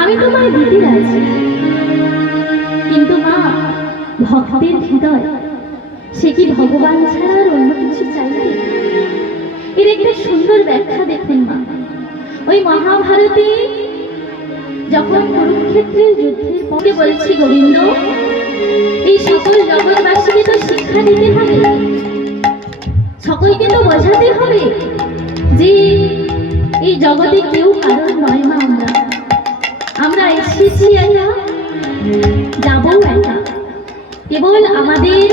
আমি তোমায় দিতে রাজি, কিন্তু মা, ভক্তের হৃদয় সে কি ভগবান ছাড়া আর অন্য কিছু চাইবে? এর একটা সুন্দর ব্যাখ্যা দেখুন মা। ওই মহাভারতে যখন কুরুক্ষেত্রের যুদ্ধের পরে বলছি, গোবিন্দ এই সকল জগৎবাসীকে তো শিক্ষা দিতে হবে, সকলকে তো বোঝাতে হবে যে এই জগতে কেউ কারণ নয় মা। আমরা এসেছি একা, যাবো একা। কেবল আমাদের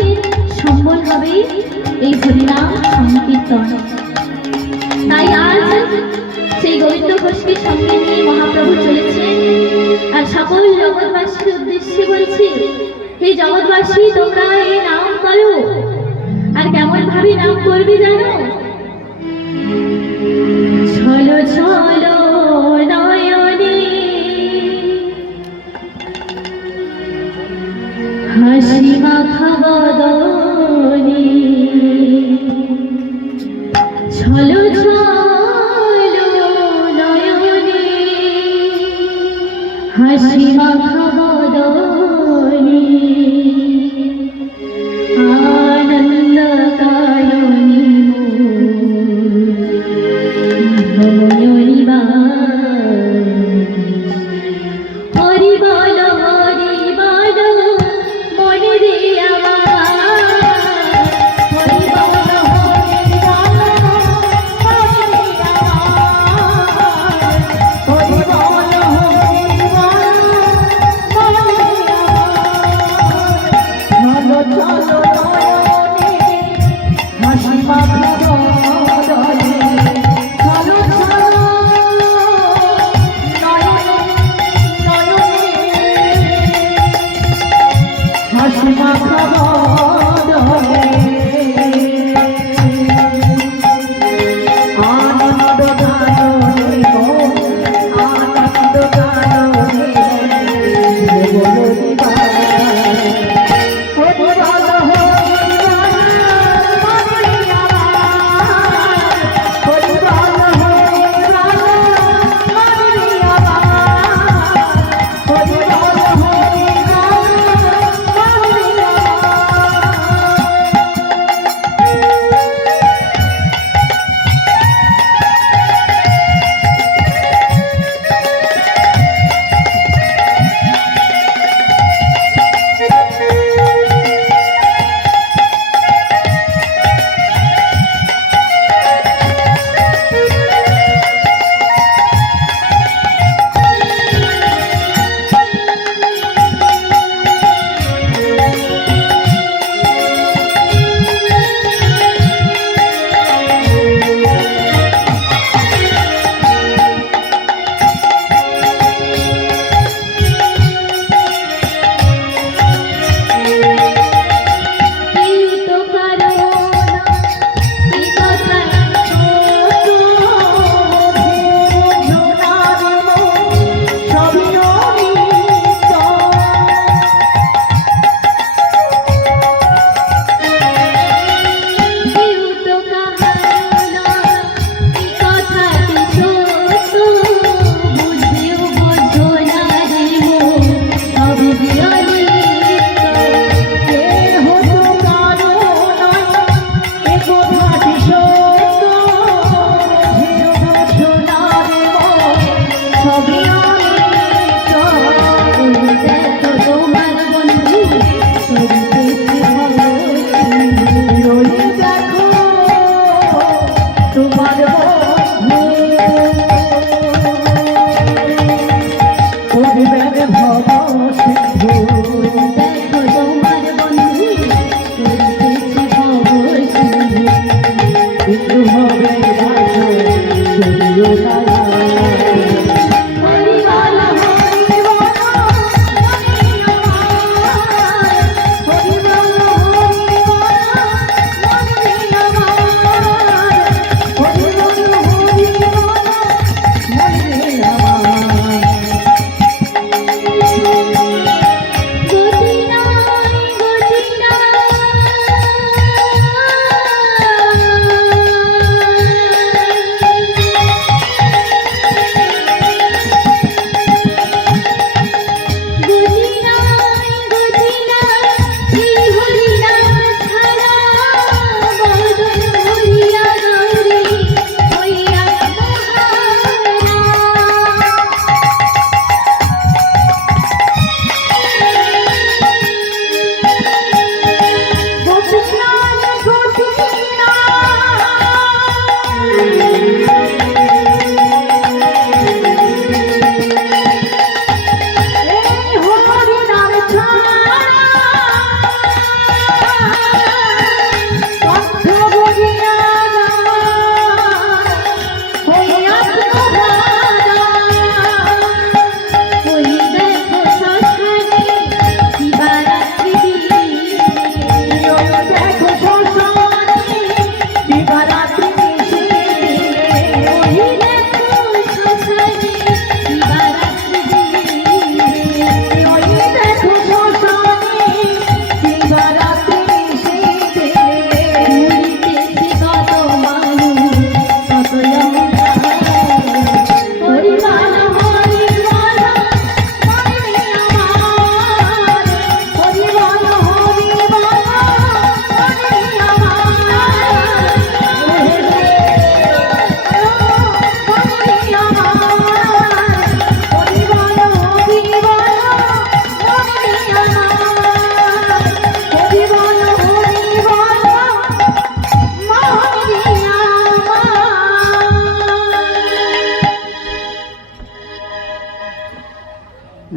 সম্বল হবে এই হরিনাম সংকীর্তন। তাই আজ সেই গোবিন্দ ঘোষকে সঙ্গে নিয়ে মহাপ্রভু চলেছেন, আর সকল জগৎবাসীর উদ্দেশ্যে বলছি, হে জগৎবাসী, তোমরা এই নাম করো। আর কেমন ভাবে নাম করবি জানো? ছলো ছলো নয়নে হাসি মাখা বদনে, ছলো ছলো নয়নে হাসি মাখা বদনে, আনন্দ কারণী নয়নী বা হরি বল মনে রে আমার, হরি বল মনে রে আমার, হরি বল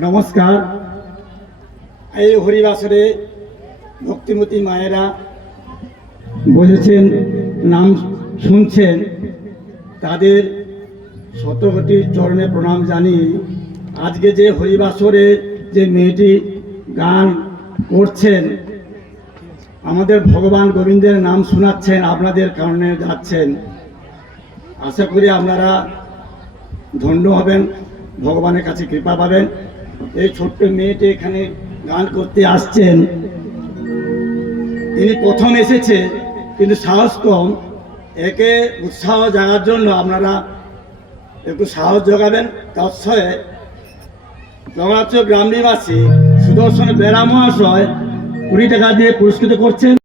নমস্কার। এই হরিবাসরে ভক্তিমতী মায়েরা বসেছেন, নাম শুনছেন, তাদের শতকোটি চরণে প্রণাম জানি। আজকে যে হরিবাসরে যে মেয়েটি গান করছেন, আমাদের ভগবান গোবিন্দের নাম শোনাচ্ছেন, আপনাদের কারণে যাচ্ছেন। আশা করি আপনারা ধন্য হবেন, ভগবানের কাছে কৃপা পাবেন। এই ছোট্ট মেয়েটি এখানে গান করতে আসছেন, তিনি প্রথম এসেছে কিন্তু সাহস কম। একে উৎসাহ জাগার জন্য আপনারা একটু সাহস যোগাবেন। তৎসয়ে জগন্নাথ গ্রাম নিবাসী সুদর্শন বেরা মহাশয় 20 টাকা দিয়ে পুরস্কৃত করছেন।